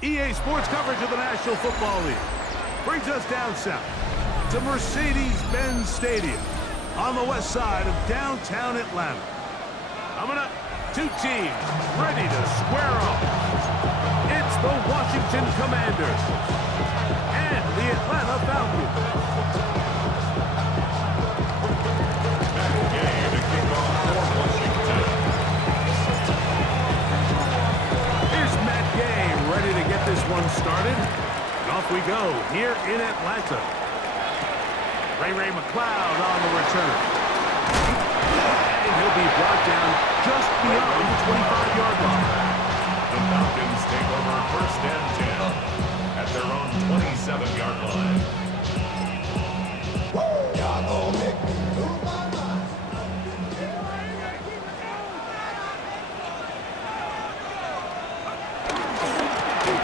EA Sports coverage of the National Football League brings us down south to Mercedes-Benz Stadium on the west side of downtown Atlanta. Coming up, two teams ready to square off. It's the Washington Commanders and the Atlanta Falcons. Game to kick off for Washington. Here's Matt Gay ready to get this one started. And off we go here in Atlanta. Ray McLeod on the return. And he'll be brought down just beyond the 25-yard line. The Falcons take over first and 10 at their own 27-yard line.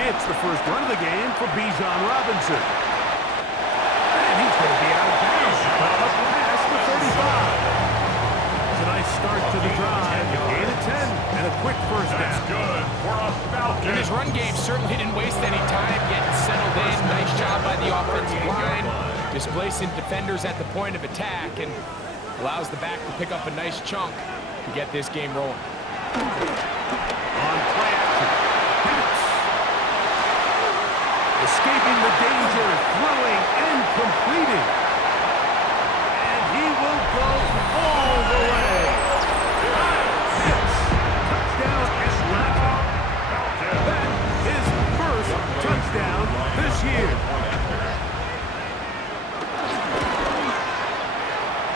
It's the first run of the game for Bijan Robinson. And he's going to be out of bounds, but up past the 35. It's a nice start to the drive. Gain of 10 and a quick first down. That's good for a Falcon. And his run game certainly didn't waste any time getting settled in. Nice job by the offensive line, displacing defenders at the point of attack, and allows the back to pick up a nice chunk to get this game rolling. On play action. Escaping the danger, throwing and completing. And he will go all the way. Touchdown Atlanta. That is first touchdown this year.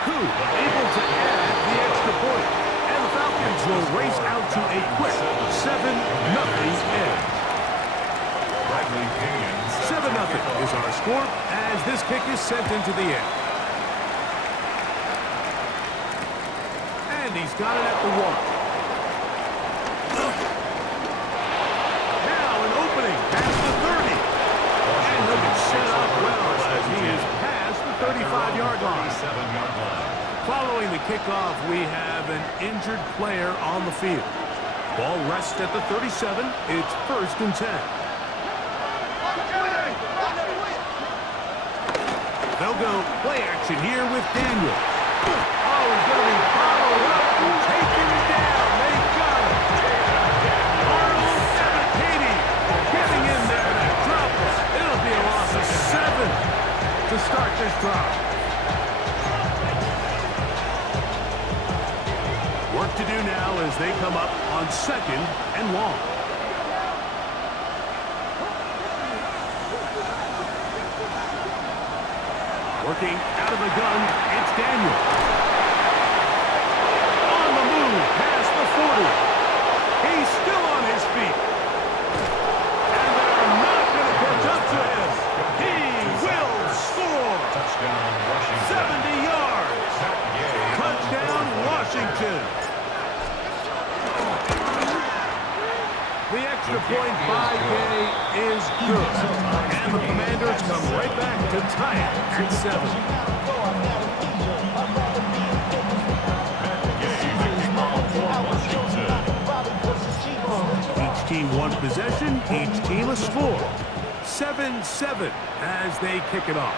Koo able to add the extra point. And the Falcons will race out to a quick 7-0 edge. 7-0 is our score as this kick is sent into the air. And he's got it at the 1. Now an opening past the 30. And he'll get set up well as he is past the 35-yard line. Following the kickoff, we have an injured player on the field. Ball rests at the 37. It's first and 10. They'll go play action here with Daniels. Oh, he's going to be followed up and taken down. They got him. Arnold Ebiketie getting in there to drop it. It'll be a loss of 7 to start this drive. Work to do now as they come up on 2nd and long. Looking out of the gun, it's Daniel. On the move, past the 40. He's still on his feet. And they're not going to catch up to him. He will score. Touchdown, Washington. 70 yards. Touchdown, Washington. The extra point by Gay is good. And the Commanders come right back to tie it at 7. Each team one possession, each team a score. 7-7 as they kick it off.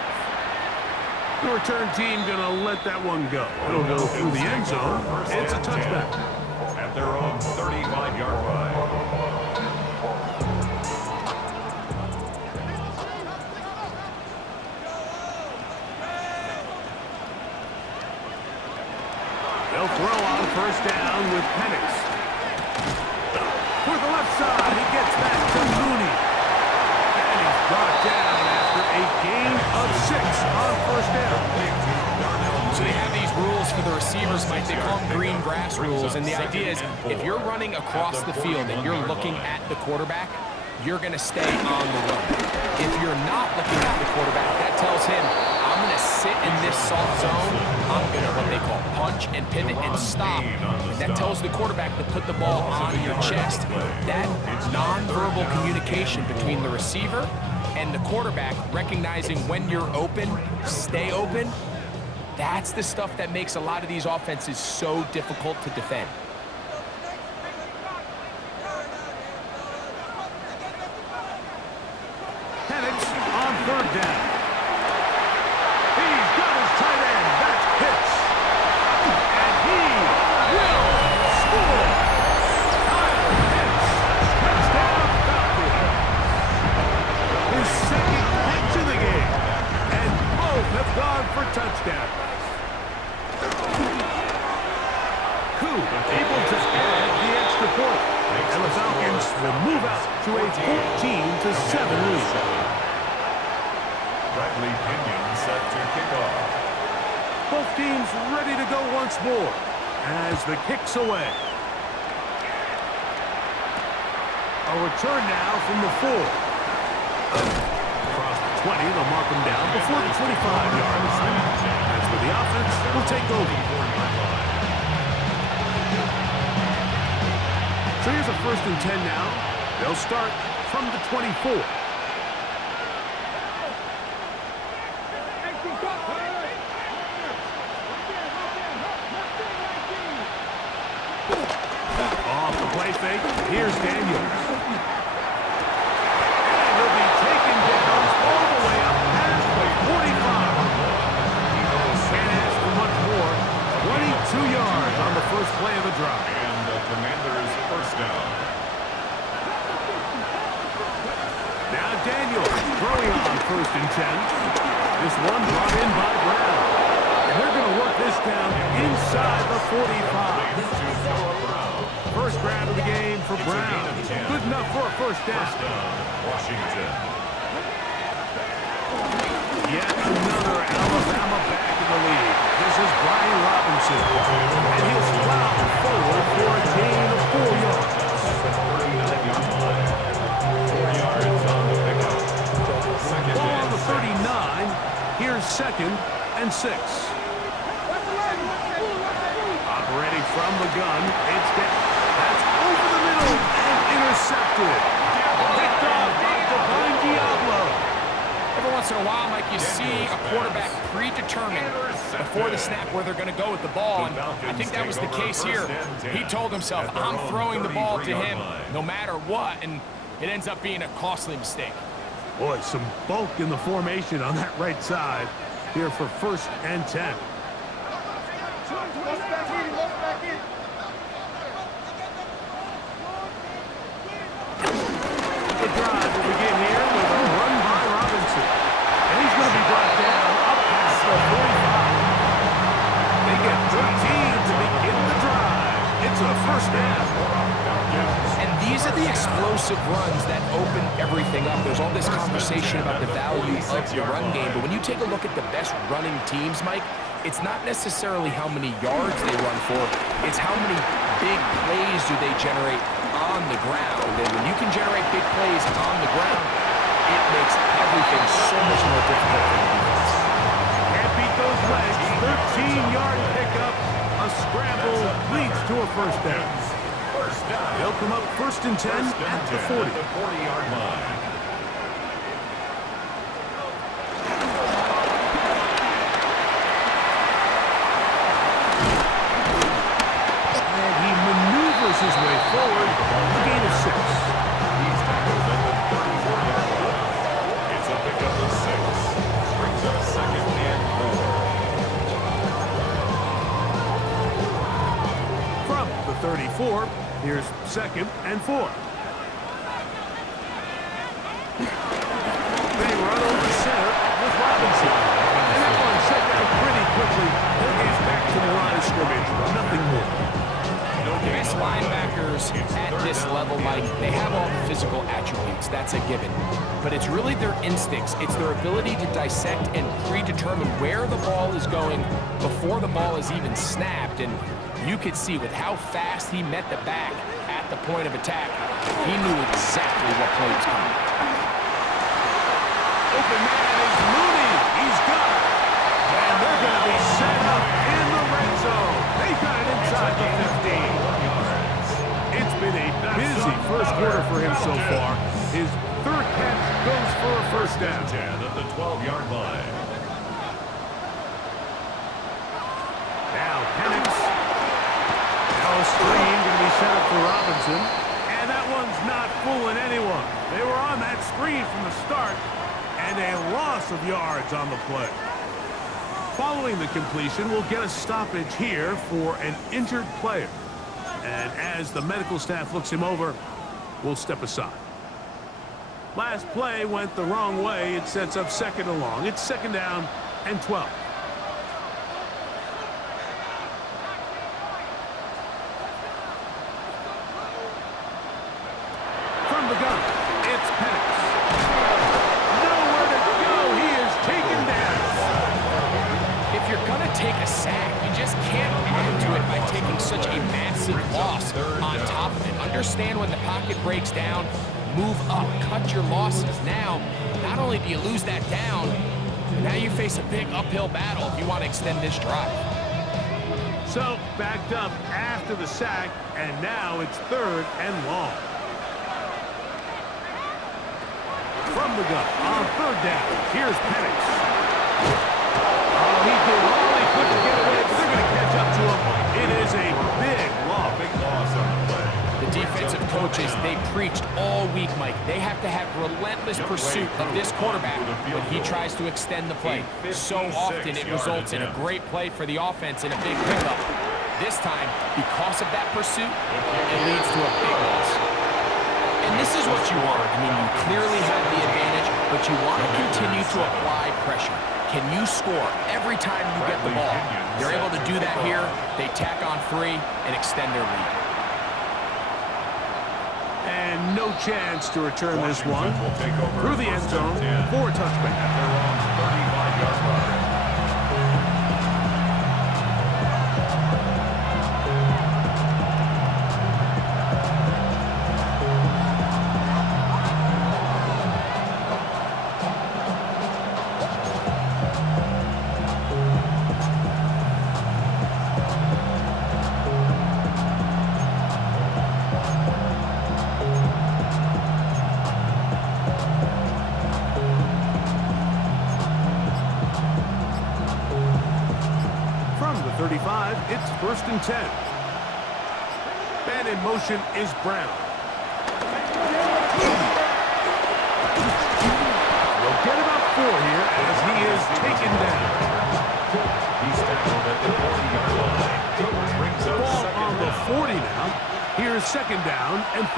The return team gonna let that one go. It'll go through the end zone. It's a touchback. At their own 35-yard line. They'll throw on first down with Penix. For the left side, he gets back to Mooney. And he's brought down after a gain of 6 on first down. So they have these rules for the receivers, Mike. They call them green grass rules. And the idea is if you're running across the field and you're looking at the quarterback, you're going to stay on the run. If you're not looking at the quarterback, that tells him, I'm going to sit in this soft zone. I'm going to what they call punch and pivot and stop. And that tells the quarterback to put the ball on your chest. That nonverbal communication between the receiver and the quarterback, recognizing when you're open, stay open, that's the stuff that makes a lot of these offenses so difficult to defend. Penix on third down. He's got his tight end. That's Pitts. And he will score. Kyle Pitts. Touchdown Falcons. His second catch of the game. And both have gone for touchdowns. Koo able to add the extra point. And the Falcons will move out to a 14-7 lead. Bradley Pinion set to kick off. Both teams ready to go once more as the kick's away. A return now from the 4. Across the 20, they'll mark them down before the 25-yard line. That's where the offense will take over. So here's a 1st and 10 now. They'll start from the 24. Off the play fake, here's Daniels. And he'll be taken down all the way up past the 45. Can't ask for much more. 22 yards on the first play of the drive. And the Commanders' first down. Now Daniels throwing on 1st and 10. This one brought in by Brown. And they're going to work this down inside the 45. First round of the game for Brown. Good enough for a first down. Washington. Yet another Alabama back in the lead. This is Brian Robinson. And he'll plow forward for a gain of 4 yards. 4 yards on the pickup. Second Ball on and the 39. Here's 2nd and 6. Operating from the gun, it's that's over the middle and intercepted. Picked off by Divine Diablo. Every once in a while, Mike, you see a quarterback predetermined before the snap where they're going to go with the ball, and I think that was the case here. He told himself, I'm throwing the ball to him no matter what, and it ends up being a costly mistake. Boy, some bulk in the formation on that right side here for 1st and 10. The drive will begin here with a run by Robinson. And he's going to be brought down up past the 45. They get 13 to begin the drive. It's a first down. And These are the explosive runs that open everything up. There's all this conversation about the value of the run game, but when you take a look at the best running teams, Mike, it's not necessarily how many yards they run for, it's how many big plays do they generate on the ground. And when you can generate big plays on the ground, it makes everything so much more difficult for the defense. Can't beat those legs. 13-yard pickup. A scramble leads to a first down. They'll come up 1st and 10 at the 40. 40-yard line. And he maneuvers his way forward. A gain of 6. He's tackled at the 34-yard line. It's a pickup of 6. Brings up 2nd and 4. From the 34, here's 2nd and 4. They run over the center with Robinson. And that one shut down pretty quickly. He'll get back to the line of scrimmage. Nothing more. Best linebackers at this level, Mike, they have all the physical attributes. That's a given. But it's really their instincts. It's their ability to dissect and predetermine where the ball is going before the ball is even snapped. And you could see with how fast he met the back at the point of attack, he knew exactly what play was coming. Open man is Mooney. He's got it. And they're going to be set up in the red zone. They got it inside the 15. It's been a busy first quarter for him so far. His 3rd catch goes for a first down. 10 at the 12-yard line. Now Penix. Now a screen going to be set up for Robinson. And that one's not fooling anyone. They were on that screen from the start. And a loss of yards on the play. Following the completion, we'll get a stoppage here for an injured player. And as the medical staff looks him over, we'll step aside. Last play went the wrong way. It sets up 2nd and long. It's 2nd down and 12. From the gun, it's Penix. Nowhere to go. He is taken down. If you're going to take a sack, you just can't add to it by taking such a massive loss on top of it. Understand when the pocket breaks down, move up, cut your losses. Now, not only do you lose that down, but now you face a big uphill battle if you want to extend this drive. So, backed up after the sack, and now it's 3rd and long. From the gun, on 3rd down, here's Penix. Oh, he did all he could to get away, but they're going to catch up to him. It is a big loss. Big loss on the play. The defensive coaches, they preached all week, Mike. They have to have relentless pursuit of this quarterback when he tries to extend the play. So often it results in a great play for the offense and a big pickup. This time, because of that pursuit, it leads to a big loss. And this is what you want. I mean, you clearly have the advantage, but you want to continue to apply pressure. Can you score every time you get the ball? They're able to do that here. They tack on 3 and extend their lead. And no chance to return this one through the end zone for a touchback. At their own 35-yard line. From the 35, it's 1st and 10. Man in motion is Brown. We'll get about 4 here as he is taken down. He's tackled at the 40-yard line. Brings up Ball 2nd on the down. 40 now. Here's 2nd down and 5.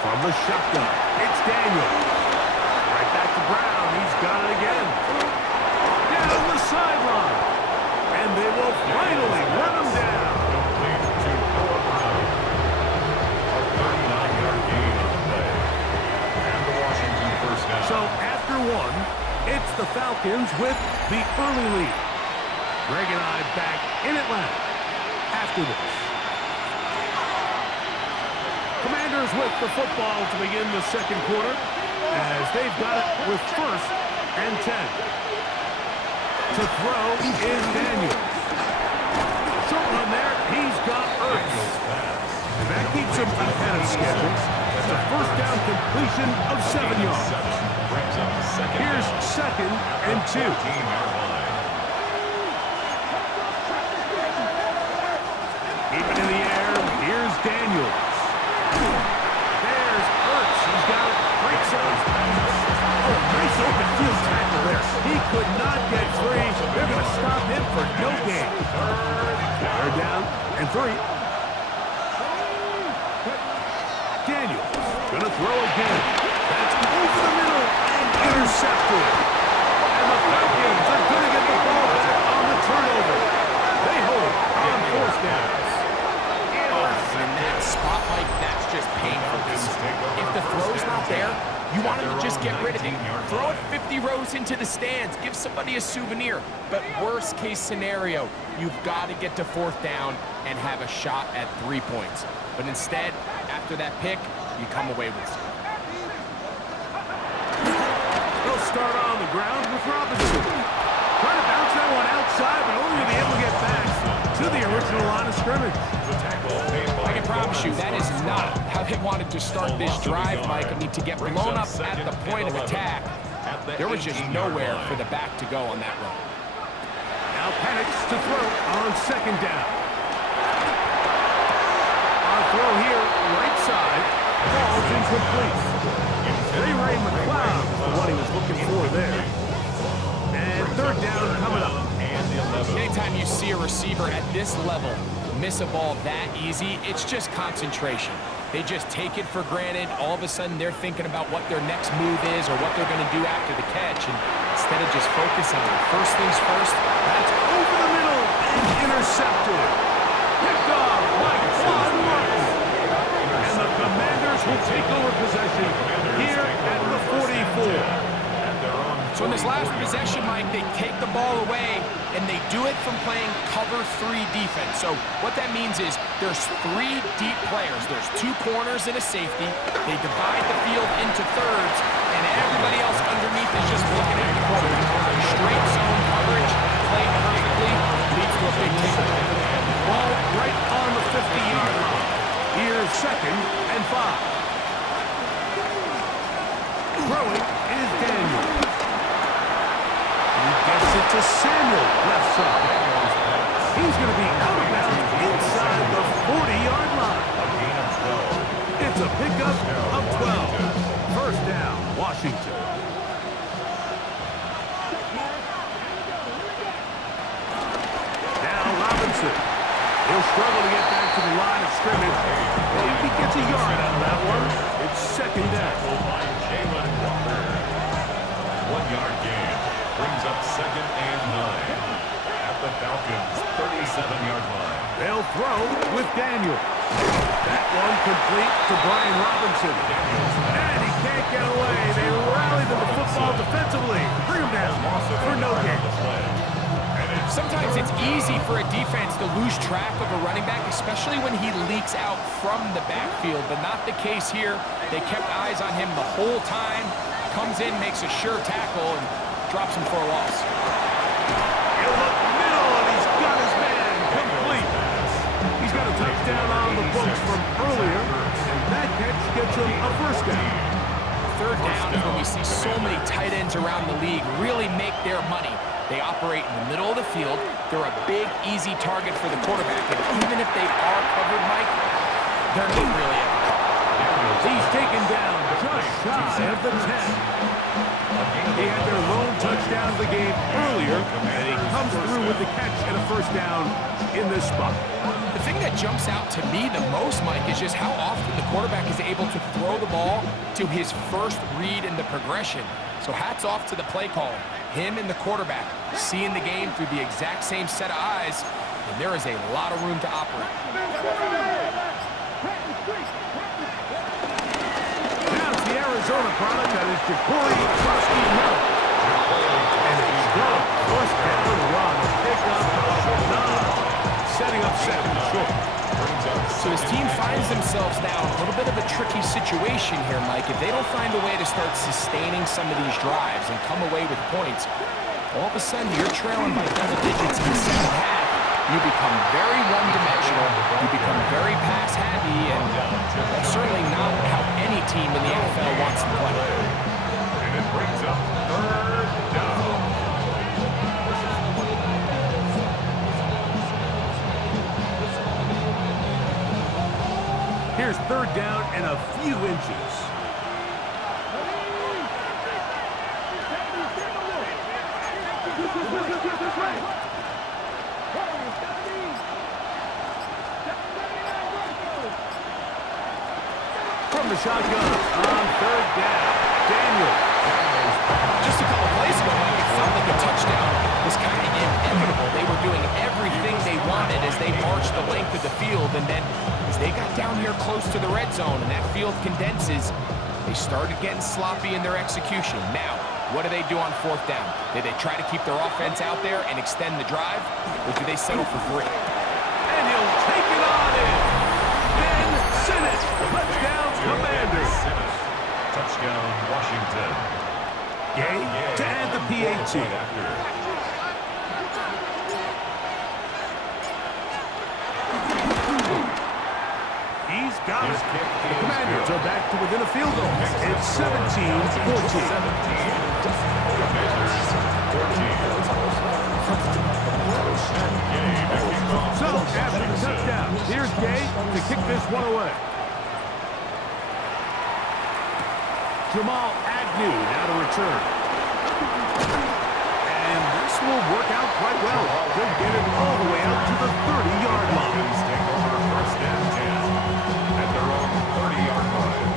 From the shotgun, it's Daniels. Right back to Brown. He's got it again. Falcons with the early lead. Greg and I back in Atlanta after this. Commanders with the football to begin the second quarter as they've got it with 1st and 10. To throw is Daniels. Short run there, he's got Ertz. And that keeps him ahead of schedule. That's a first down completion of 7 yards. Here's 2nd and 2. Keep it in the air. Here's Daniels. There's Ertz. He's got it. Breaks up. Oh, nice open field tackle there. He could not get free. They're going to stop him for no gain. They're down and 3. Daniels going to throw again. That's over the middle and intercepted. And the Falcons are going to get the ball back on the turnover. They hold on 4th down. In that spot like that's just painful. If the throw's not there, you want him to just get rid of it. Throw it 50 rows into the stands. Give somebody a souvenir. But worst case scenario, you've got to get to 4th down and have a shot at 3 points. But instead, after that pick, you come away with some. They'll start on the ground with Robinson. Trying to bounce that one outside, but only to be able to get back to the original line of scrimmage. I can promise you that is not how they wanted to start this drive, Mike. I mean, to get blown up at the point of attack, there was just nowhere for the back to go on that run. Now Penix to throw on 2nd down. Our throw here, right side, falls incomplete. Ray McLeod is the one he was looking for there. And 3rd down coming up. Anytime you see a receiver at this level miss a ball that easy, it's just concentration. They just take it for granted. All of a sudden, they're thinking about what their next move is or what they're going to do after the catch. And instead of just focusing on first things first, that's over the middle and intercepted. Picked off by Quan Martin. And the Commanders will take over possession here at the 44. So in this last possession, Mike, they take the ball away, and they do it from playing cover 3 defense. So what that means is there's 3 deep players. There's 2 corners and a safety. They divide the field into thirds, and everybody else underneath is just looking at the quarterback. Straight zone coverage, played perfectly, leads to a big takeaway. Ball right on the 50-yard line. Here's 2nd and 5. Throwing is Daniels. He gets it to Samuel, left side. He's going to be out of bounds inside the 40-yard line. It's a pickup of 12. 1st down, Washington. Now Robinson. He'll struggle to get back to the line of scrimmage. Maybe he gets a yard out of that one. It's 2nd down. 1-yard gain. Brings up 2nd and 9 at the Falcons' 37-yard line. They'll throw with Daniel. That one complete to Brian Robinson. And he can't get away. They rally to the football defensively. Bring him down for no gain. Sometimes it's easy for a defense to lose track of a running back, especially when he leaks out from the backfield, but not the case here. They kept eyes on him the whole time. Comes in, makes a sure tackle, and drops him for a loss. He'll look middle, and he's got his man complete. He's got a touchdown on the books from earlier, and that catch gets him a 1st down. 3rd down is when we see so many tight ends around the league really make their money. They operate in the middle of the field. They're a big, easy target for the quarterback. And even if they are covered, Mike, they're not really out. He's taken down just shy of the 10. They had their lone touchdown of the game earlier, and he comes through with the catch and a 1st down in this spot. The thing that jumps out to me the most, Mike, is just how often the quarterback is able to throw the ball to his first read in the progression. So hats off to the play caller. Him and the quarterback seeing the game through the exact same set of eyes, and there is a lot of room to operate. Now it's the Arizona product that is Jacory Trotsky Miller. And a themselves now in a little bit of a tricky situation here, Mike. If they don't find a way to start sustaining some of these drives and come away with points, all of a sudden you're trailing by double digits in the second half. You become very one-dimensional, you become very pass-happy, and that's certainly not how any team in the NFL wants to play. And it brings up third down. Here's third down and a few inches. From the shotgun on third down, Daniel. Just a couple plays ago, Mike, it felt like a touchdown was kind of inevitable. They were doing everything they wanted as they marched the length of the field, and then as they got down here close to the red zone and that field condenses, they started getting sloppy in their execution. Now, what do they do on fourth down? Do they try to keep their offense out there and extend the drive, or do they settle for 3? And he'll take it on in. Ben Simmons, touchdown Commanders. Touchdown Washington. Gay to add the PAT. He's got it. The Commanders are back to within a field goal. It's 17-14. So, after the touchdown, here's Gay to kick this one away. Jamal Agnew now to return. And this will work out quite well. They'll get it all the way out to the 30-yard line. Take over first and 10 at their own 30-yard line.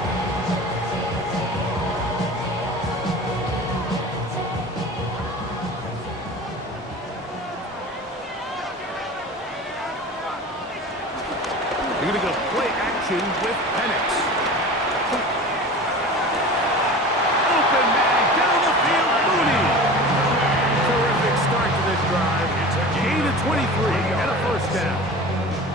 They're going to go play action with Penix. Open man down the field, Mooney. Terrific start to this drive. Gain of 23 and a first down.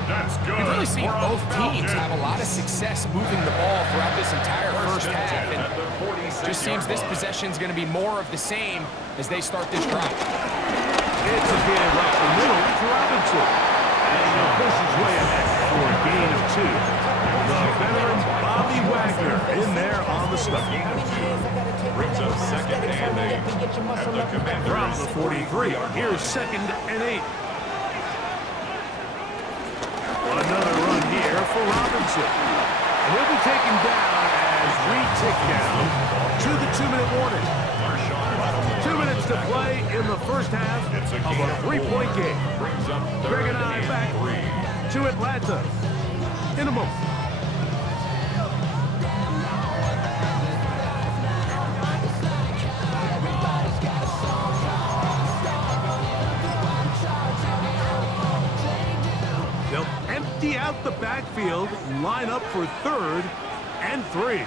That's good. We've really seen both teams have a lot of success moving the ball throughout this entire first half, and it just seems this possession is going to be more of the same as they start this drive. It's a give up the middle to Robinson. And he'll push his way ahead for a gain of 2. The veteran Bobby Wagner in there on the stop. Brings up second and 8 at the Commanders. From the 43, here's second and 8. Another run here for Robinson. And he'll be taken down as we tick down to the 2-minute warning. 2 minutes to play in the first half of a 3-point game. Greg and I back to Atlanta in a moment. They'll empty out the backfield, line up for third and 3.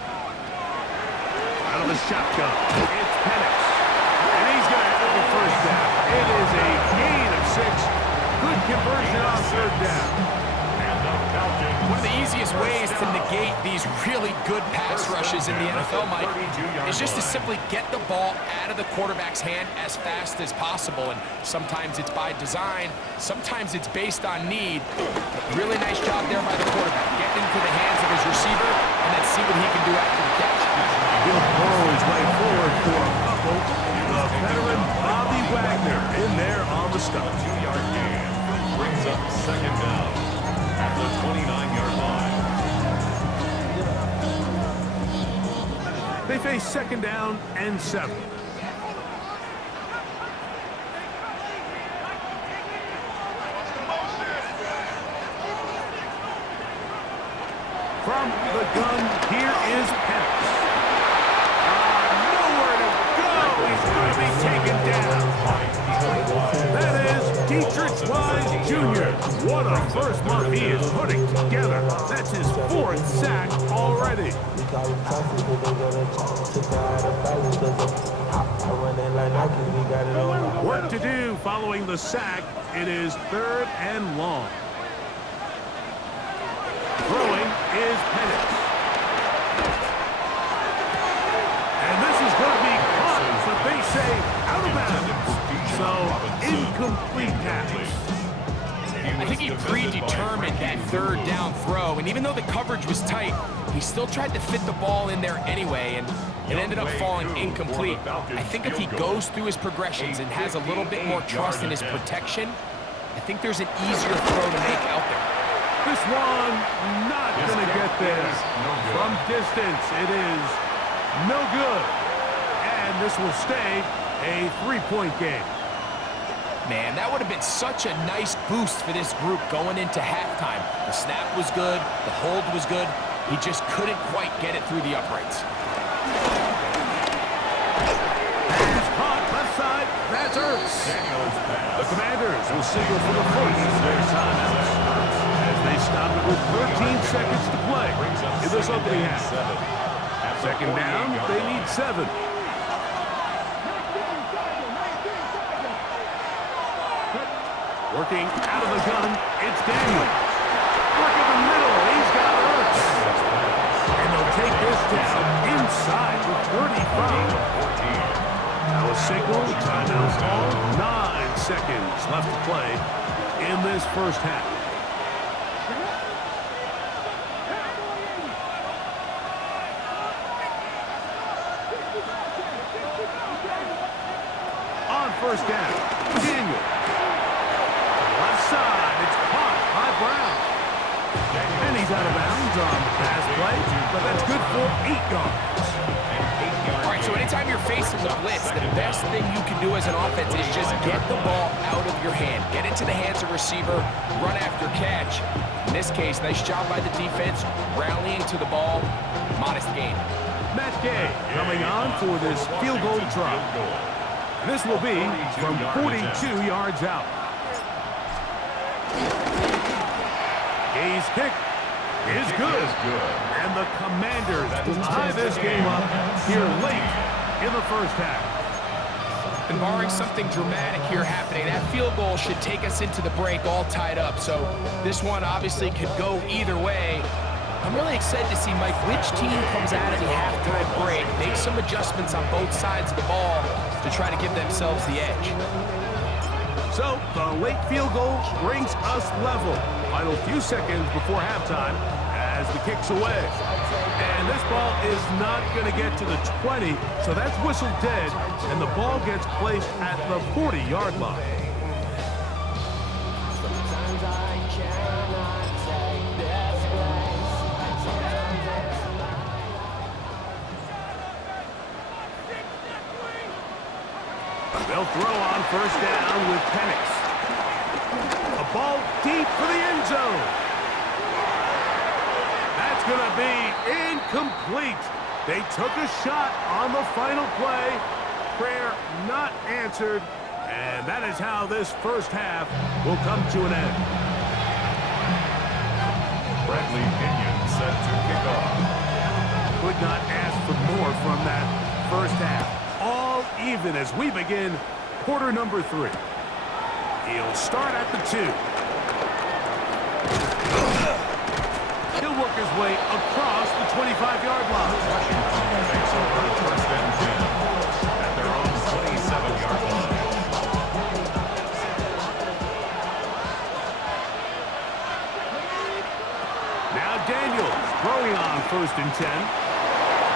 Out of the shotgun, it's Penix. And he's going to have the first down. It is a gain of 6. Good conversion on third down. One of the easiest ways to negate these really good pass rushes in the NFL, Mike, is just to simply get the ball out of the quarterback's hand as fast as possible. And sometimes it's by design, sometimes it's based on need. But really nice job there by the quarterback, getting into the hands of his receiver, and then see what he can do after the catch. He'll burrow his way forward for a couple. The veteran Bobby Wagner in there on the stop. 2-yard gain brings up second down at the 29-yard line. They face second down and 7. From the gun, here is Penix. Nowhere to go. He's going to be taken down. That is Dietrich Wise Jr. What a first month he is putting together. That's his 4th sack already. Work to do following the sack. It is 3rd and long. Throwing is Penix. And this is going to be caught, but they say out of bounds. So, incomplete pass. I think he predetermined that third down throw, and even though the coverage was tight, he still tried to fit the ball in there anyway, and it ended up falling incomplete. I think if he goes through his progressions and has a little bit more trust in his protection, I think there's an easier throw to make out there. This one not going to get there. From distance, it is no good. And this will stay a 3-point game. Man, that would have been such a nice boost for this group going into halftime. The snap was good, the hold was good. He just couldn't quite get it through the uprights. Pass caught left side. That's Ertz. The Commanders will signal for the first of their timeouts as they stop it with 13 seconds to play in this opening half. Second down, they need 7. Working out of the gun, it's Daniels. Work in the middle, he's got Ertz. And they'll take this down inside the 35. Now a signal, timeout call, 9 seconds left to play in this first half. On first down, Daniels. Left side, it's caught by Brown. And he's out of bounds on the pass play, but that's good for 8 yards. All right, so anytime you're facing the blitz, the best thing you can do as an offense is just get the ball out of your hand. Get it to the hands of receiver, run after catch. In this case, nice job by the defense, rallying to the ball, modest gain. Matt Gay coming on for this field goal try. This will be from 42 yards out. Gay's kick is good. And the Commanders will tie this game up here late in the first half. And barring something dramatic here happening, that field goal should take us into the break all tied up. So this one obviously could go either way. I'm really excited to see, Mike, which team comes out of the halftime break, make some adjustments on both sides of the ball to try to give themselves the edge. So the late field goal brings us level. Final few seconds before halftime as the kick's away. And this ball is not going to get to the 20, so that's whistled dead, and the ball gets placed at the 40-yard line. They'll throw on first down with Penix. A ball deep for the end zone. That's going to be incomplete. They took a shot on the final play. Prayer not answered. And that is how this first half will come to an end. Bradley Pinion set to kick off. Could not ask for more from that first half. All even as we begin quarter number 3. He'll start at the 2. He'll work his way across the 25-yard line. Washington takes over first and 10 at their own 27-yard line. Now Daniels throwing on first and 10.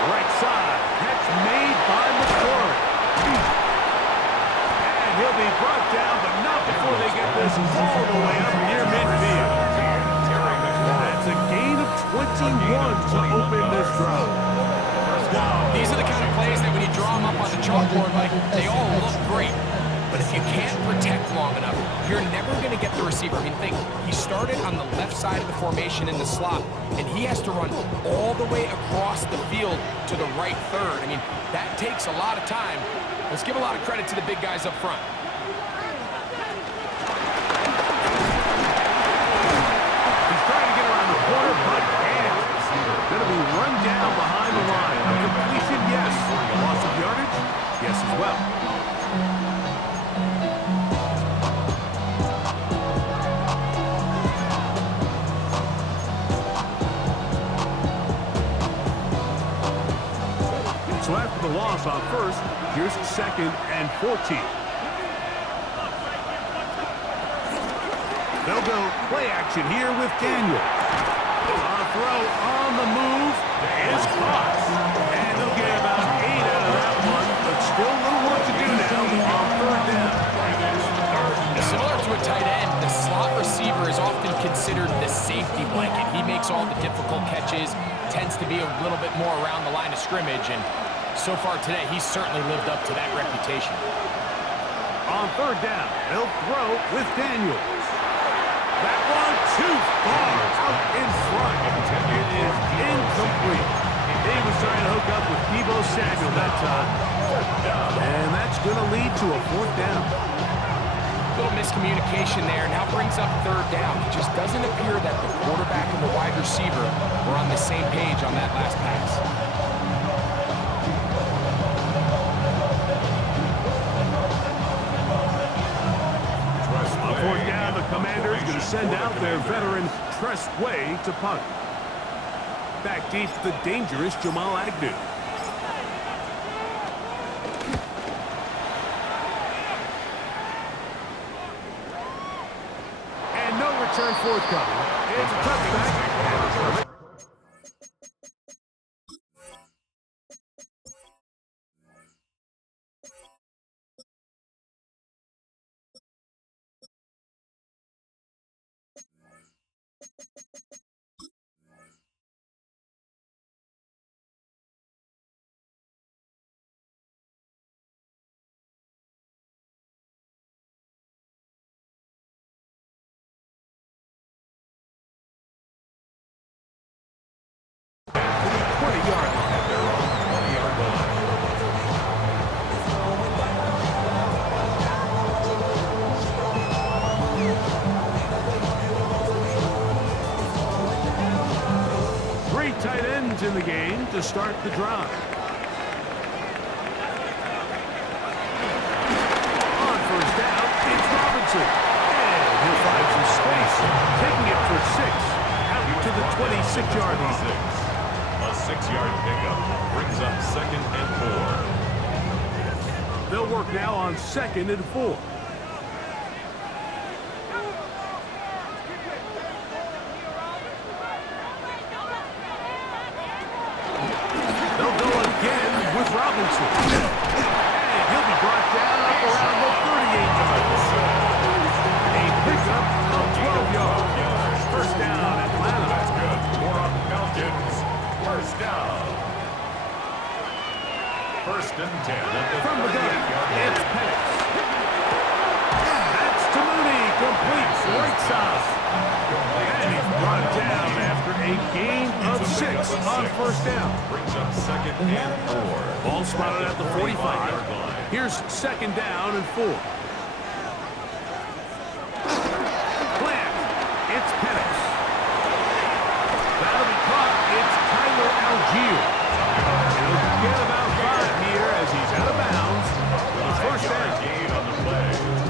Right side, catch made by McCory. And he'll be brought down, but not before they get this all the way up near midfield. That's a gain of 21 to open this drive. These are the kind of plays that when you draw them up on the chalkboard, like, they all look great. But if you can't protect long enough, you're never going to get the receiver. I mean, think, he started on the left side of the formation in the slot, and he has to run all the way across the field to the right third. I mean, that takes a lot of time. Let's give a lot of credit to the big guys up front. He's trying to get around the corner, but can't. Going to be run down behind the line. A completion, yes. A loss of yardage, yes as well. Here's 2nd and 14. They'll go play action here with Daniel. A throw on the move is caught. And they'll get about 8 out of that one, but still a little work to do now on 3rd down. Similar to a tight end, the slot receiver is often considered the safety blanket. He makes all the difficult catches, tends to be a little bit more around the line of scrimmage, and so far today, he's certainly lived up to that reputation. On 3rd down, they'll throw with Daniels. That one too far out in front. It is incomplete. He was trying to hook up with Deebo Samuel that time. And that's going to lead to a 4th down. Little miscommunication there, now brings up 3rd down. It just doesn't appear that the quarterback and the wide receiver were on the same page on that last pass. On 4th down, the Commanders going to send out their veteran Tress Way to punt. Back deep, the dangerous Jamal Agnew. And no return forthcoming. It's a touchback. Tight ends in the game to start the drive. On 1st down, it's Robinson. And he'll find some space, taking it for 6 out to the 26-yard line. A 6-yard pickup brings up 2nd and 4. They'll work now on 2nd and 4. Robinson. And he'll be brought down up around the 38 yards. A pickup of 12 yards. 1st down, Atlanta. That's good. For our Falcons. 1st down. 1st and 10 at the from the gun. It's Penix. That's to Mooney. Complete. Right side. And he's brought down after a gain of 6 on 1st down. Brings up 2nd and 4. Ball spotted at the 45. Here's 2nd down and 4. Plant. It's Penix. That'll be caught. It's Tyler Algier. He'll get about 5 here as he's out of bounds with a 1st down.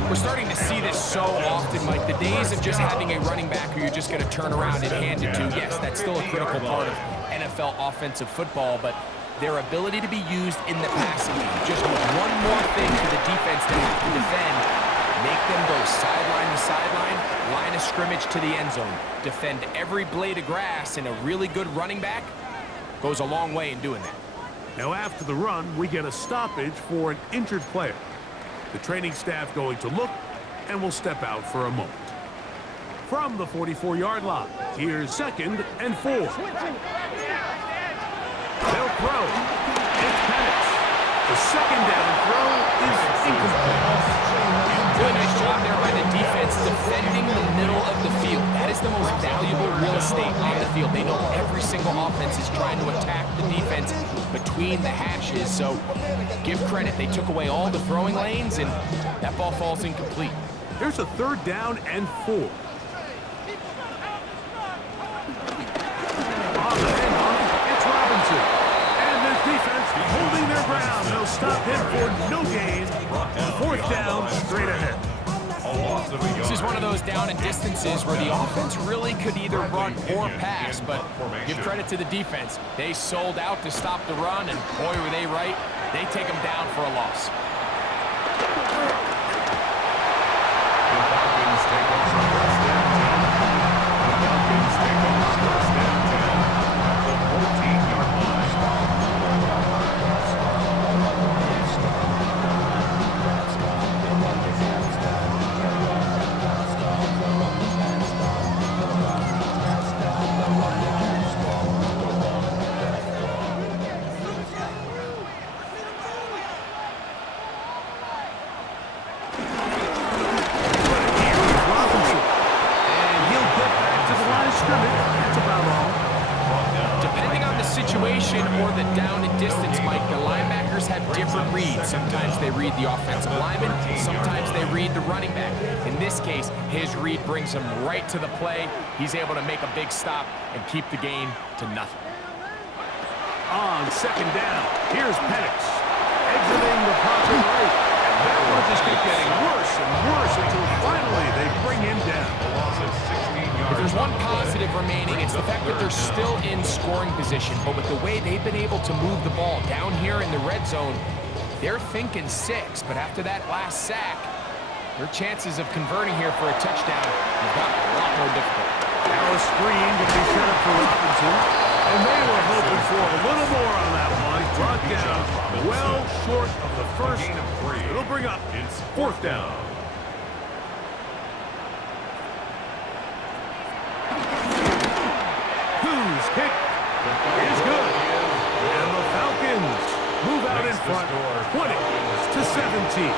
We're starting to see this so often, Mike. The days of just having a running back who you're just going to turn around and hand it to, yes, that's still a critical part of NFL offensive football, but their ability to be used in the passing game, just one more thing for the defense to have to defend, make them go sideline to sideline, line of scrimmage to the end zone, defend every blade of grass, and a really good running back goes a long way in doing that. Now after the run, we get a stoppage for an injured player. The training staff going to look, and will step out for a moment. From the 44-yard line, here's 2nd and 4. They'll throw. It's Penix. The 2nd down throw is incomplete. Really nice job there by the defense defending the middle of the field. That is the most valuable real estate on the field. They know every single offense is trying to attack the defense between the hashes, so give credit. They took away all the throwing lanes, and that ball falls incomplete. Here's a 3rd down and 4. On the handoff, it's Robinson. And this defense holding their ground. They'll stop him for no gain. 4th down, straight ahead. This is one of those down and distances where the offense really could either run or pass, but give credit to the defense. They sold out to stop the run, and boy, were they right. They take him down for a loss. The Falcons take over first and 10. The Falcons take over first and 10 at the 14-yard line. Or the down and distance, Mike, the linebackers have different reads. Sometimes they read the offensive lineman, sometimes they read the running back. In this case, his read brings him right to the play. He's able to make a big stop and keep the gain to nothing. On second down, here's Penix, exiting the pocket right. And that one just kept getting worse and worse until finally they bring him down. If there's one positive remaining, it's the fact that they're still in scoring position. But with the way they've been able to move the ball down here in the red zone, they're thinking 6. But after that last sack, their chances of converting here for a touchdown have gotten a lot more difficult. Now a screen to be set up for Robinson. And they were hoping for a little more on that one. Brought down well short of the first. It'll bring up fourth down. Whose kick is good. And the Falcons move out in front, 20-17.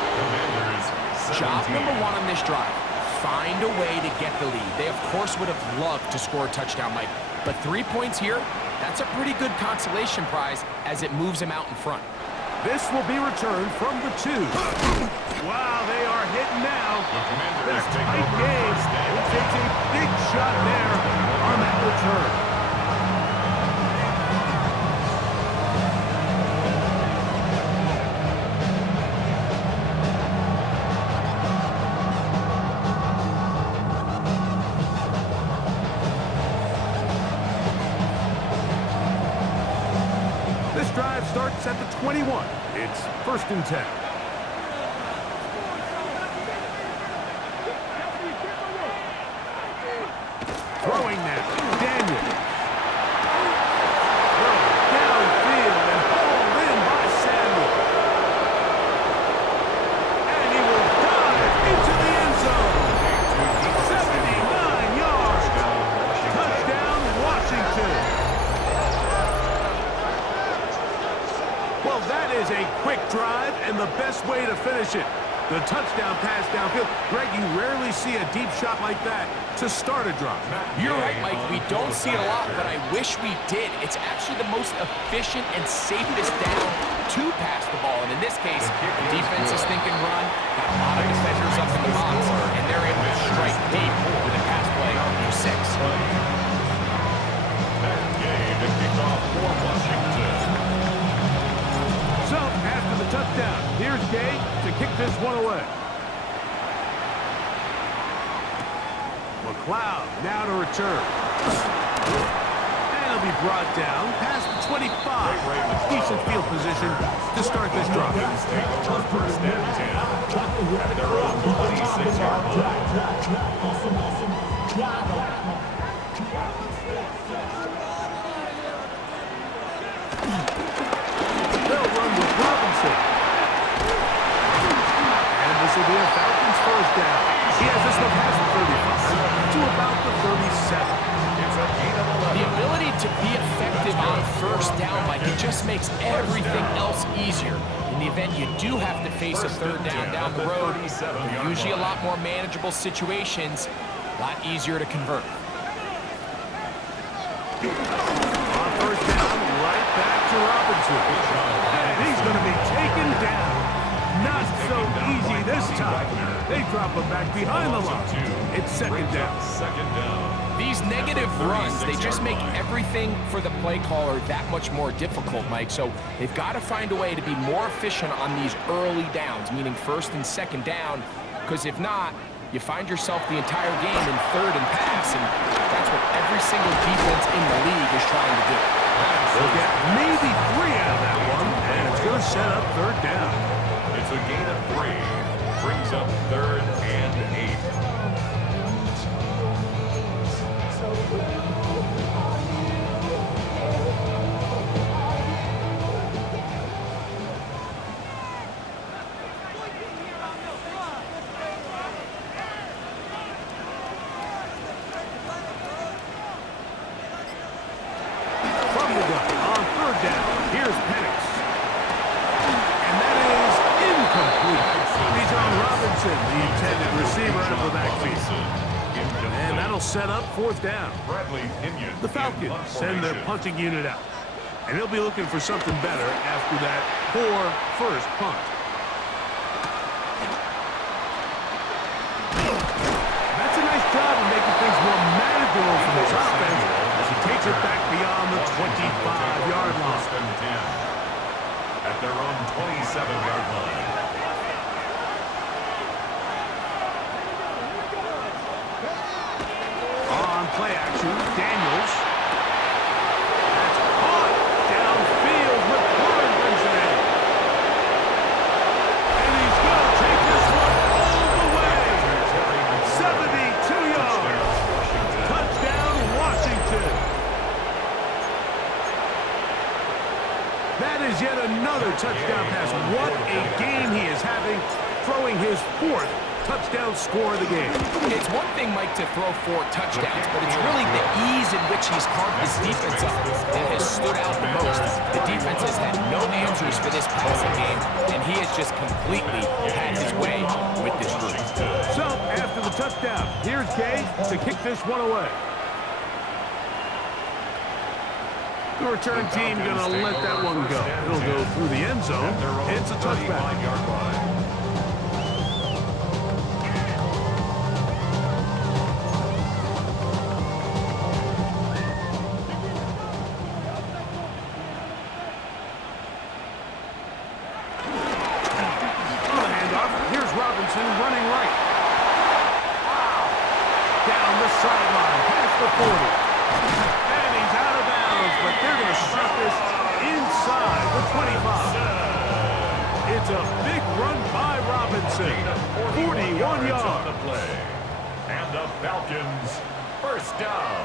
Job number 1 on this drive, find a way to get the lead. They, of course, would have loved to score a touchdown, Mike. But 3 points here, that's a pretty good consolation prize as it moves him out in front. This will be returned from the 2. Wow, they are hitting now. This tight game. He takes a big shot there on that return. This drive starts at the 21. It's first and 10. Throwing now, Daniel. Throw downfield and hauled in by Samuel. And he will dive into the end zone. 79 yards. Touchdown, Washington. Well, that is a quick drive and the best way to finish it. The touchdown pass downfield. Greg, you rarely see a deep shot like that to start a drive. You're right, Mike. We don't see it a lot, but I wish we did. It's actually the most efficient and safest down to pass the ball. And in this case, the defense is thinking run, got a lot of defenders up in the box, and they're able to strike deep with a pass play for 6. That game to kick off for Washington. So, after the touchdown, here's Gay to kick this one away. McLeod now to return. And he'll be brought down past the 25. Decent field position to start this drive. Falcons take over first and 10 at their own 26-yard They'll run with Robinson. And this will be a Falcons first down. He has this one past the 35 to about the 37. The ability to be effective on first down, Mike, it just makes everything else easier. In the event you do have to face a third down the road, they're usually a lot more manageable situations, a lot easier to convert. On first down, right back to Robinson. And he's going to be taken down. Not so easy this time. They drop him back behind the line. It's second down. These negative runs, they just make everything for the play caller that much more difficult, Mike. So they've got to find a way to be more efficient on these early downs, meaning first and second down, because if not, you find yourself the entire game in third and pass, and that's what every single defense in the league is trying to do. They'll get maybe 3 out of that one, and it's going to set up third down. It's a gain of 3. Brings up 3rd and 8. From the gun on third down. Here's Penix. And that is incomplete. Bijan Robinson, the intended receiver out of the backfield. And that'll set up fourth down. The Falcons send their punting unit out. And they'll be looking for something better after that poor first punt. That's a nice job of making things more manageable for this offense as he takes it back beyond the 25-yard line. At their own 27-yard line. On play action, Daniels. That's caught downfield. McLaurin brings it in. And he's going to take this one all the way. 72 yards. Touchdown, Washington. That is yet another touchdown pass. What a game he is having, throwing his 4th touchdown score of the game. It's one thing, Mike, to throw 4 touchdowns, but it's really the ease in which he's carved his defense up that has stood out the most. The defense has had no answers for this passing game, and he has just completely had his way with this group. So, after the touchdown, here's Gay to kick this one away. The return team going to let that one go. It'll go through the end zone. It's a touchback. Running right. Down the sideline, past the 40. And he's out of bounds, but they're going to stop this inside the 25. It's a big run by Robinson. 41 yards. And the Falcons first down.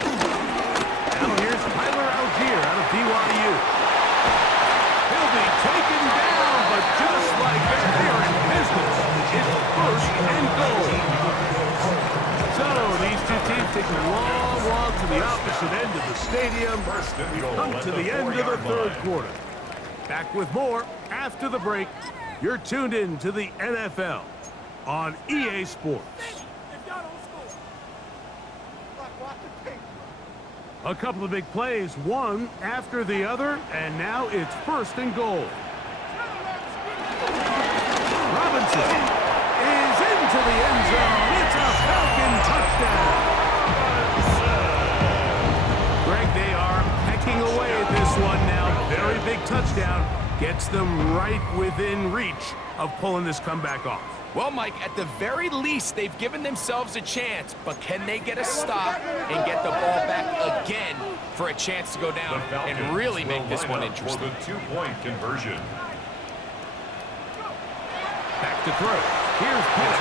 Now here's Tyler Algier out of BYU. He'll be taken down, but just like that, they are in business. It's first and goal. So these two teams take a long walk to the opposite end of the stadium. We've come to the end of the third quarter. Back with more after the break. You're tuned in to the NFL on EA Sports. A couple of big plays, one after the other, and now it's first and goal. Robinson is into the end zone. It's a Falcon touchdown. Greg, they are pecking away at this one now. Very big touchdown. Gets them right within reach of pulling this comeback off. Well, Mike, at the very least, they've given themselves a chance, but can they get a stop and get the ball back again for a chance to go down and really make this one interesting? For the 2-point conversion. Back to throw. Here's Penix.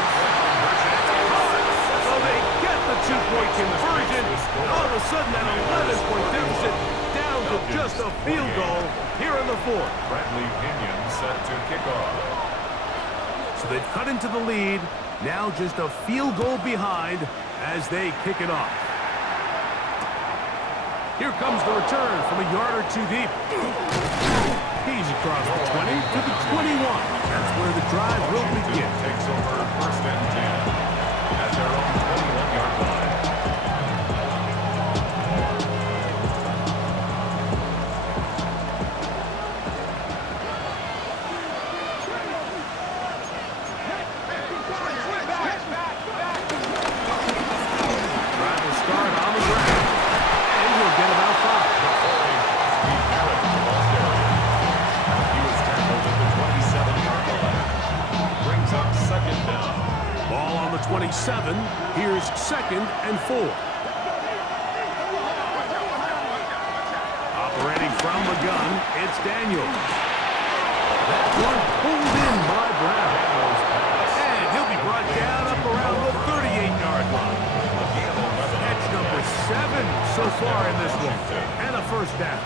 So they get the 2-point conversion, and all of a sudden that 11-point deficit down to just a field goal here in the fourth. Bradley Pinion set to kick off. So they've cut into the lead, now just a field goal behind as they kick it off. Here comes the return from a yard or two deep. He's across the 20 to the 21. That's where the drive will begin. Takes over first and 10 at their own 21-yard line. Ball on the 27. Here's second and 4. Operating from the gun, it's Daniels. That one pulled in by Brown. And he'll be brought down up around the 38-yard line. Catch number 7 so far in this one. And a first down.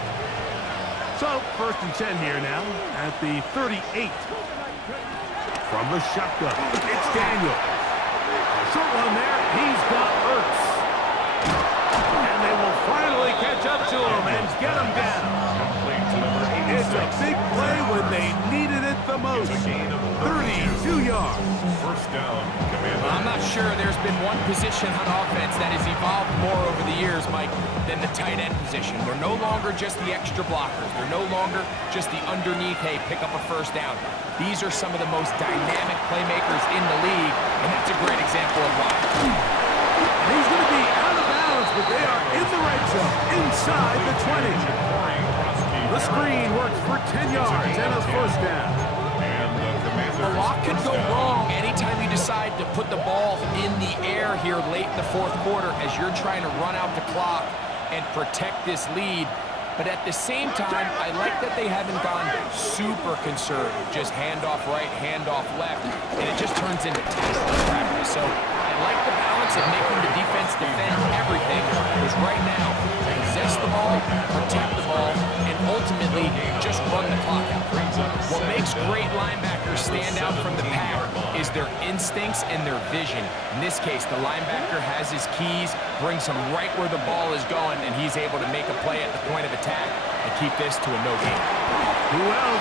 So, 1st and 10 here now at the 38. From the shotgun, it's Daniel. A short one there. He's got Ertz. And they will finally catch up to him and get him down. It's a big play when they needed it the most. 32 yards. First down, Commander. I'm not sure there's been one position on offense that has evolved more over the years, Mike, than the tight end position. They're no longer just the extra blockers. They're no longer just the underneath, hey, pick up a first down. These are some of the most dynamic playmakers in the league, and that's a great example of why. And he's going to be out of bounds, but they are in the red zone, inside the 20. The screen works for 10 yards and a first down. A lot could go wrong anytime you decide to put the ball in the air here late in the 4th quarter as you're trying to run out the clock and protect this lead. But at the same time, I like that they haven't gone super conservative. Just handoff right, handoff left, and it just turns into tactical practice. So I like the balance of making the defense defend everything, because right now, possess the ball, protect the ball, and ultimately just run the clock out. What makes great linebackers stand out from the pack is their instincts and their vision. In this case, the linebacker has his keys, brings him right where the ball is going, and he's able to make a play at the point of attack and keep this to a no gain. Well,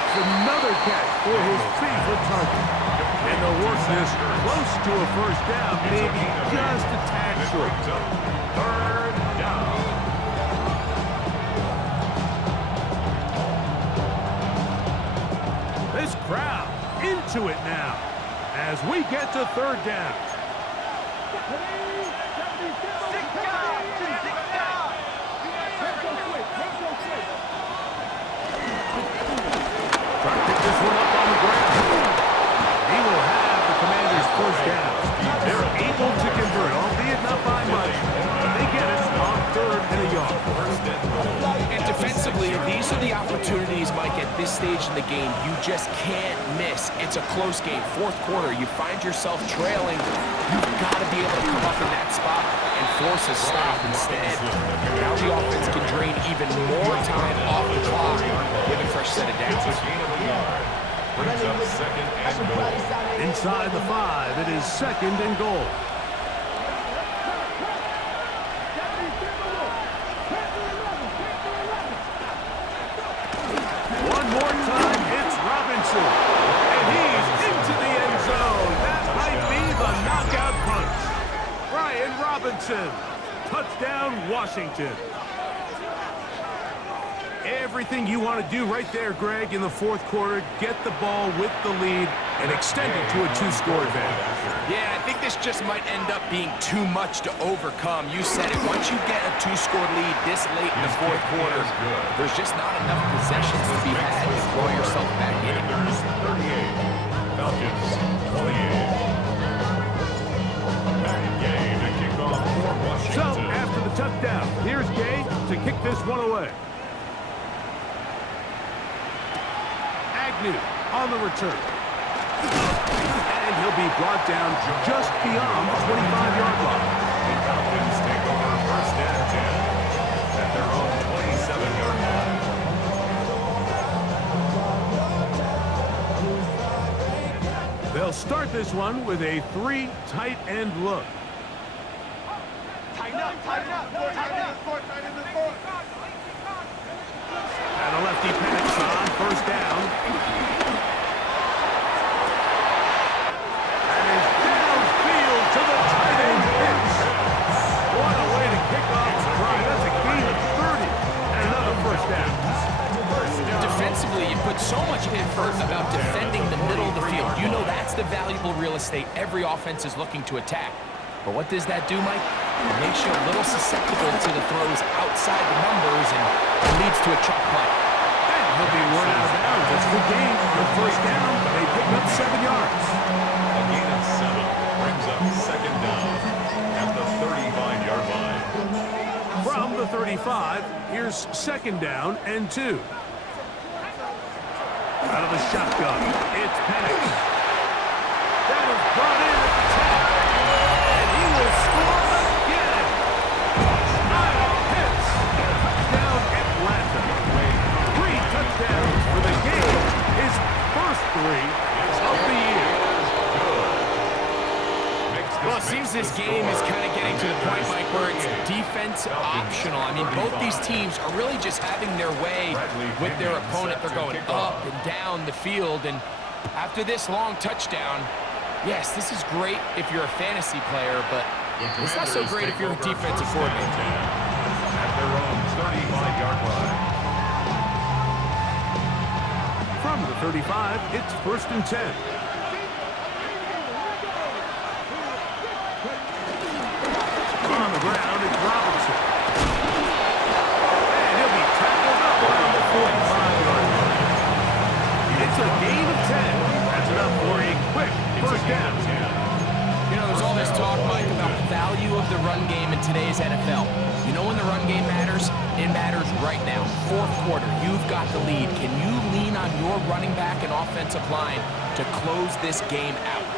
another catch for his favorite target. And they'll work this close to a first down, maybe just a tad short. 3rd down. This crowd into it now as we get to 3rd down. Trying to pick this one up on the ground. He will have the Commanders' first down. They're able to convert, albeit not by much, but they get it on 3rd and a yard. And defensively, these are the opportunities, Mike, at this stage in the game you just can't miss. It's a close game. 4th quarter, you find yourself trailing. You've got to be able to come up in that spot and force a stop instead. Now the offense can drain even more time off the clock with a fresh set of downs. Brings up 2nd and goal. Inside the 5, it is 2nd and goal. One more time, it's Robinson. And he's into the end zone. That might be the knockout punch. Brian Robinson. Touchdown, Washington. Everything you want to do right there, Greg, in the 4th quarter. Get the ball with the lead and extend it to a 2-score advantage. Yeah, I think this just might end up being too much to overcome. You said it. Once you get a 2-score lead this late in the 4th quarter, there's just not enough possessions to be had to throw yourself back in. 38. Falcons 28. Back in game to kick off for Washington. So, after the touchdown, here's Gay to kick this one away. Agnew on the return. And he'll be brought down just beyond the 25-yard line. The Falcons take over 1st and 10 at their own 27-yard line. They'll start this one with a 3 tight end look. Tighten up, tighten up, tighten up, tighten up. And a lefty panics on 1st down. And is downfield to the tight end pitch. What a way to kick off the drive. That's a gain of 30 and another 1st down. Defensively, you put so much effort about defending the middle of the field. You know that's the valuable real estate every offense is looking to attack. But what does that do, Mike? It makes you a little susceptible to the throws outside the numbers and leads to a chuck play. And he'll be run out of bounds. It's a good game. On 1st down, they pick up 7 yards. A gain of 7 brings up 2nd down at the 35-yard line. From the 35, here's 2nd down and 2. Out of the shotgun, it's Penix. That is brought in at the top. And he will score again. Kyle Pitts. Touchdown Atlanta. 3 touchdowns for the game. His first 3 of the year. Well, it seems this game is kind of getting to the point, Mike, where it's defense optional. I mean, both these teams are really just having their way with their opponent. They're going up and down the field, and after this long touchdown, yes, this is great if you're a fantasy player, but it's not so great if you're a defensive coordinator. At their own 35-yard line. From the 35, it's 1st and 10. On the ground, it's Robinson. And he'll be tackled up around the 45-yard line. It's a gain of 10. That's enough for a quick first down. You know, there's all this talk, Mike, about the value of the run game in today's NFL. You know when the run game matters? It matters right now. 4th quarter, you've got the lead. Can you lean on your running back and offensive line to close this game out?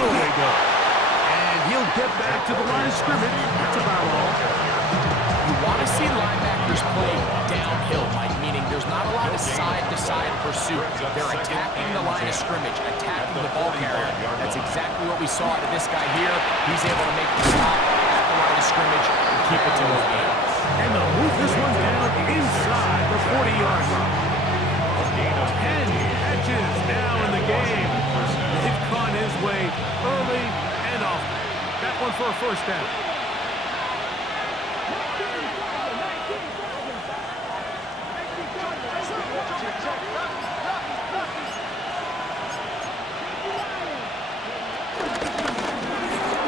They go. And he'll get back to the line of scrimmage. That's about all. You want to see linebackers play downhill, Mike, meaning there's not a lot of side-to-side pursuit. They're attacking the line of scrimmage, attacking the ball carrier. That's exactly what we saw out of this guy here. He's able to make the stop at the line of scrimmage and keep it to no gain. And they'll move this one down inside the 40-yard line. 10 catches now in the game. They've caught his way early and often. That one for a first down.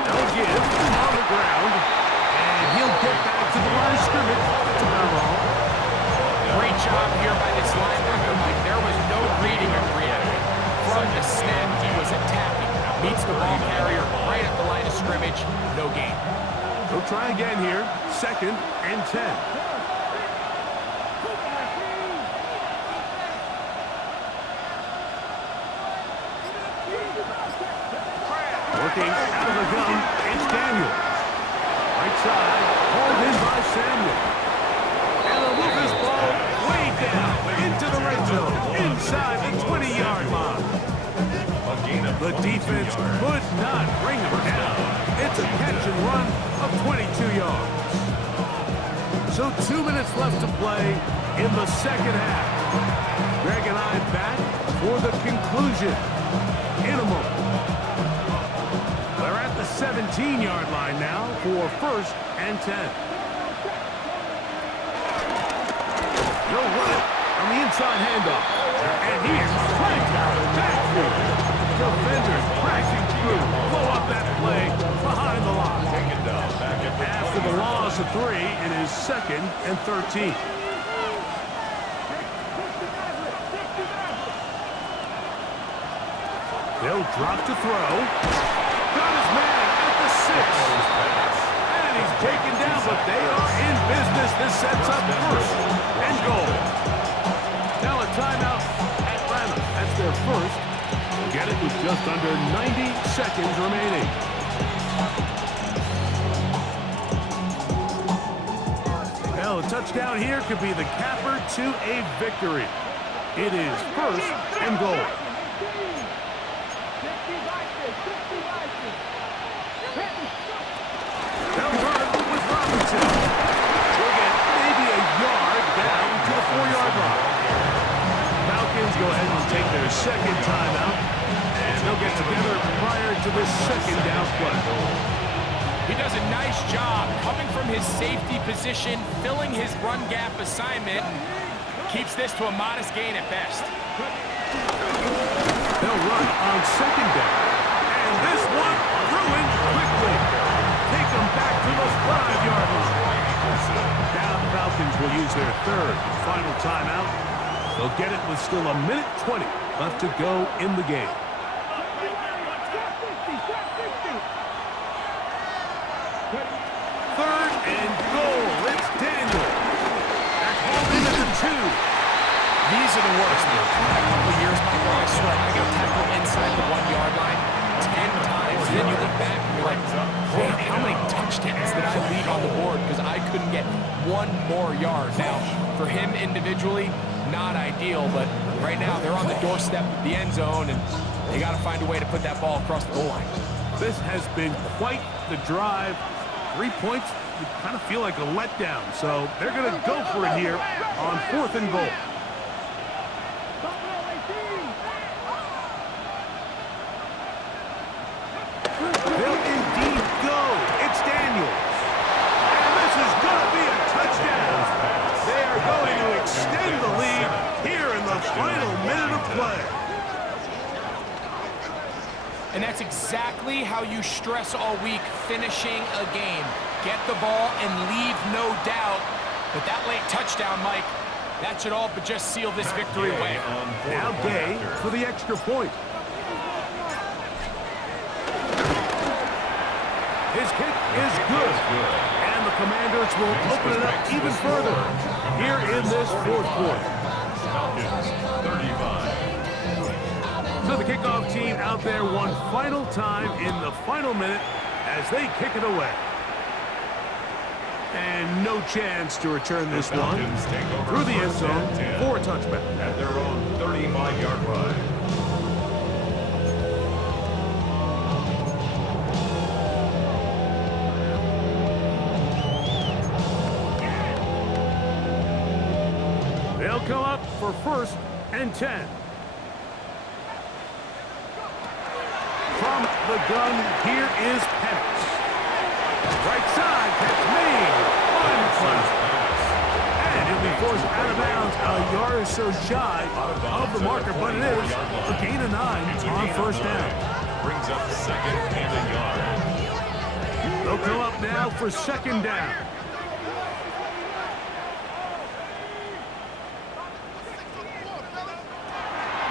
They'll give on the ground, and he'll get back to the line of scrimmage. That's about all. Great job here by this linebacker, Mike. There was no reading or reacting. From the snap, he was attacking. Meets the ball carrier right at the line of scrimmage. No gain. They'll try again here. 2nd and 10. Working out of the gun, it's Daniels. Right side, hauled in by Samuel. And they'll move this ball way down into the red zone, inside the 20-yard line. The defense could not bring him down. It's a catch and run of 22 yards. So 2 minutes left to play in the second half. Greg and I back for the conclusion in a moment. They're at the 17-yard line now for 1st and 10. They'll run it on the inside handoff. And he is planted out of the backfield. Defenders crashing through. Blow up that play behind the line. After the loss of 3, it is 2nd and 13. They'll drop to throw. Got his man at the 6. And he's taken down, but they are in business. This sets up 1st and goal. Now a timeout, Atlanta. That's their first. They'll get it with just under 90 seconds remaining. Well, a touchdown here could be the capper to a victory. It is 1st and goal. They'll run with Robinson. We'll get maybe a yard down to the 4-yard line. Falcons go ahead and take their 2nd timeout, and they'll get together prior to this 2nd down play. He does a nice job coming from his safety position, filling his run gap assignment, and keeps this to a modest gain at best. They'll run on 2nd down, and this one ruined quickly. Take them back to the 5-yard line. Now the Falcons will use their 3rd and final timeout. They'll get it with still 1:20 left to go in the game. 3rd and goal. It's Daniels. That's hauled into the 2. These are the worst. A couple of years, Michael, I swear, I got tackled inside the 1-yard line 10 times. And then you look back and you're like, man, how many touchdowns did I leave on the board because I couldn't get one more yard? Now, for him individually, not ideal, but right now they're on the doorstep of the end zone, and they got to find a way to put that ball across the goal line. This has been quite the drive. 3 points, you kind of feel like a letdown. So they're going to go for it here on 4th and goal. They'll indeed go. It's Daniels. And this is going to be a touchdown. They are going to extend the lead here in the final minute of play. And that's exactly how you stress all week, finishing a game. Get the ball and leave no doubt. But that late touchdown, Mike, that should all but just seal this victory away. Now Gay for the extra point. His kick is good. And the Commanders will open it up even further here in this 4th quarter. Falcons, 35. So the kickoff team out there one final time in the final minute as they kick it away. And no chance to return this one through the end zone for a touchback. At their own 35-yard line. They'll come up for 1st and 10. From the gun, here is Penix. Right side, catch made. And he'll be forced out of bounds a yard or so shy of the marker, but it is a gain of 9 on 1st down. Brings up 2nd and a yard. They'll come up now for 2nd down.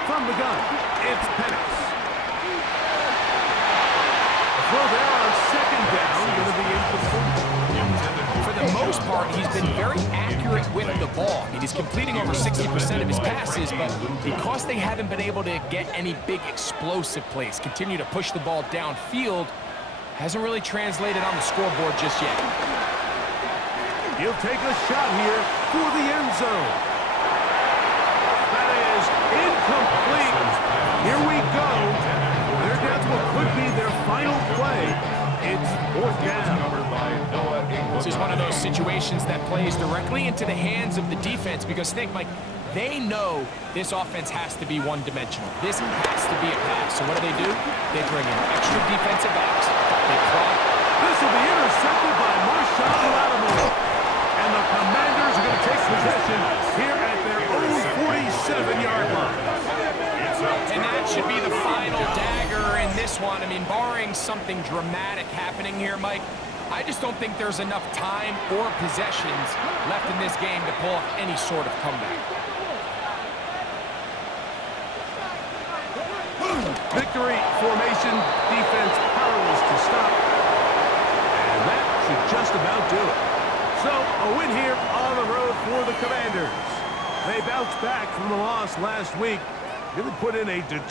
From the gun, it's Penix. Well, they're on 2nd down, going to be incomplete. For the most part, he's been very accurate with the ball. I mean, he's completing over 60% of his passes, but because they haven't been able to get any big explosive plays, continue to push the ball downfield, hasn't really translated on the scoreboard just yet. He'll take a shot here for the end zone. That is incomplete. Here we go. They're down to what could be their final play. It's 4th down. This is one of those situations that plays directly into the hands of the defense because think, Mike, they know this offense has to be one-dimensional. This has to be a pass. So what do? They bring in extra defensive backs. They clock. This will be intercepted by Marshawn Lattimore. And the Commanders are going to take possession here at their own 47-yard line. And that should be the final dagger in this one. I mean, barring something dramatic happening here, Mike, I just don't think there's enough time or possessions left in this game to pull off any sort of comeback. Victory formation, defense powerless to stop. And that should just about do it. So, a win here on the road for the Commanders. They bounced back from the loss last week. Really put in a